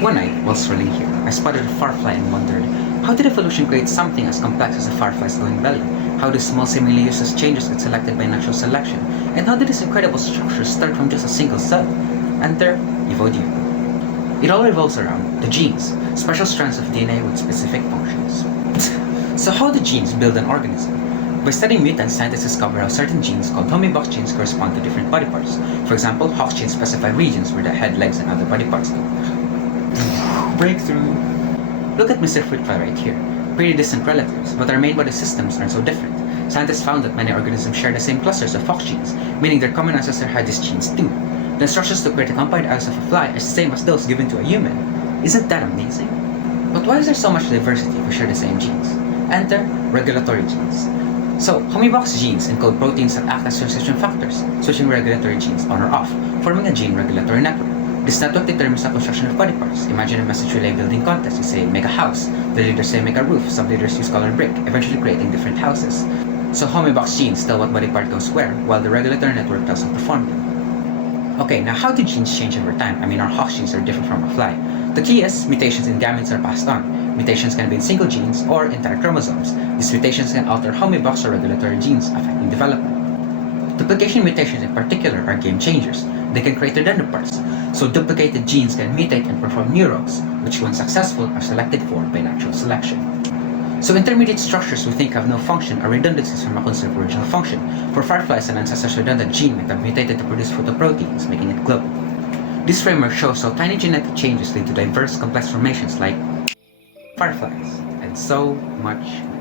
One night, while strolling here, I spotted a firefly and wondered, how did evolution create something as complex as a firefly's glowing belly? How do small seemingly useless changes get selected by natural selection? And how did this incredible structure start from just a single cell? Enter Evo-Devo. It all revolves around the genes, special strands of DNA with specific functions. So how do genes build an organism? By studying mutants, scientists discover how certain genes called homing-box genes correspond to different body parts. For example, Hox genes specify regions where the head, legs, and other body parts go. Breakthrough! Look at Mr. Fruit Fly right here. Pretty distant relatives, but our main body systems aren't so different. Scientists found that many organisms share the same clusters of Hox genes, meaning their common ancestor had these genes too. The instructions to create the combined eyes of a fly are the same as those given to a human. Isn't that amazing? But why is there so much diversity if we share the same genes? Enter regulatory genes. So, homing-box genes encode proteins that act as transition factors, switching regulatory genes on or off, forming a gene regulatory network. This network determines the construction of body parts. Imagine a message relay building contest. You say, make a house. The leaders say, make a roof. Sub-leaders use colored brick, eventually creating different houses. So homing-box genes tell what body part goes where, while the regulatory network tells how to form them. Okay, now how do genes change over time? I mean, our Hox genes are different from a fly. The key is, mutations in gametes are passed on. Mutations can be in single genes or entire chromosomes. These mutations can alter homing-box or regulatory genes, affecting development. Duplication mutations in particular are game changers. They can create redundant parts, so duplicated genes can mutate and perform new roles, which when successful are selected for by natural selection. So intermediate structures we think have no function are redundancies from a conserved original function. For fireflies, an ancestor's redundant gene might have mutated to produce photoproteins, making it glow. This framework shows how tiny genetic changes lead to diverse complex formations like fireflies, and so much more.